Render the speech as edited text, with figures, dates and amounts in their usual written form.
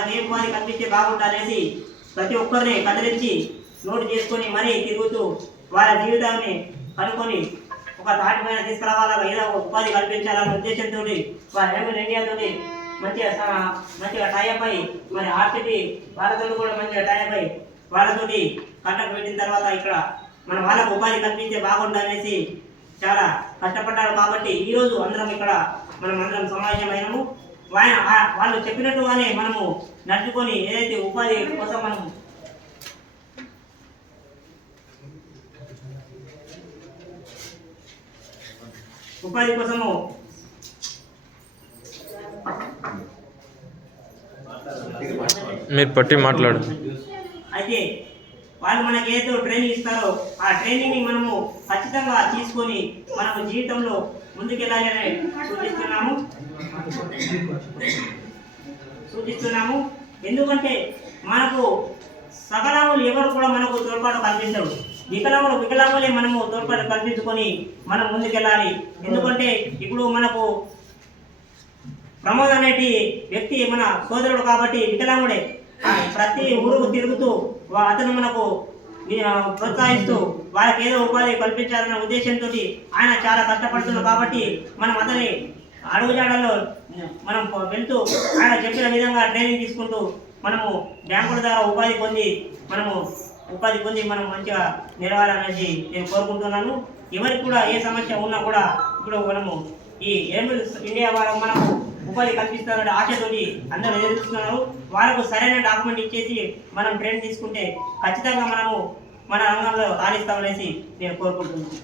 వాళ్ళకి ఏ ఉపాధి కల్పిస్తే బాగుంటుందనేసి ప్రతి ఒక్కరిని కదిలించి నోటు చేసుకొని మరీ తిరుగుతూ వాళ్ళ జీవితాన్ని కనుక్కొని ఒక తాటి పైన తీసుకురావాలా ఏదో ఒక ఉపాధి కల్పించాలన్న ఉద్దేశంతో వాళ్ళ ఇండియాతో మంచిగా టైప్ అయి మరి ఆర్టీపీ వాళ్ళతో కూడా మంచిగా టైప్ అయి వాళ్ళతోటి కాంటాక్ట్ పెట్టిన తర్వాత ఇక్కడ మన వాళ్ళకు ఉపాధి కల్పిస్తే బాగుంటుందనేసి చాలా కష్టపడ్డారు. కాబట్టి ఈరోజు అందరం ఇక్కడ మనం అందరం సమావేశమైనము. వాళ్ళు చెప్పినట్టుగానే మనము నడుచుకొని ఏదైతే ఉపాధి కోసం మనము ఉపాధి కోసము మీరు పట్టి మాట్లాడు. అయితే వాళ్ళు మనకి ఏదో ట్రైనింగ్ ఇస్తారో ఆ ట్రైనింగ్ని మనము ఖచ్చితంగా తీసుకొని మనము జీవితంలో ముందుకెళ్ళాలని సూచిస్తున్నాము. ఎందుకంటే మనకు సకలాములు ఎవరు కూడా మనకు తోడ్పాటు కల్పించరు. వికలాంగులే మనము తోడ్పాటు కల్పించుకొని మనం ముందుకెళ్ళాలి. ఎందుకంటే ఇప్పుడు మనకు ప్రమోద్ అనేటి వ్యక్తి మన సోదరుడు కాబట్టి వికలాంగుడే ప్రతి ఊరుకు తిరుగుతూ అతను మనకు ప్రోత్సహిస్తూ వాళ్ళకి ఏదో ఉపాధి కల్పించాలన్న ఉద్దేశంతో ఆయన చాలా కష్టపడుతున్నాడు. కాబట్టి మనం అతని అడుగుజాడల్లో మనం వెళ్తూ ఆయన చెప్పిన విధంగా ట్రైనింగ్ తీసుకుంటూ మనము బ్యాంకుల ద్వారా ఉపాధి పొంది మనం మంచిగా నిలవాలనేసి నేను కోరుకుంటున్నాను. ఎవరికి కూడా ఏ సమస్య ఉన్నా కూడా ఇప్పుడు మనము ఈ ఏఎంఎల్ ఇండియా వారు మనము ఉపాధి కల్పిస్తారనే ఆశతోటి అందరూ ఎదురుస్తున్నారు. వాళ్ళకు సరైన డాక్యుమెంట్ ఇచ్చేసి మనం ట్రైన్ తీసుకుంటే ఖచ్చితంగా మనము మన రంగంలో రాణిస్తామనేసి నేను కోరుకుంటున్నాను.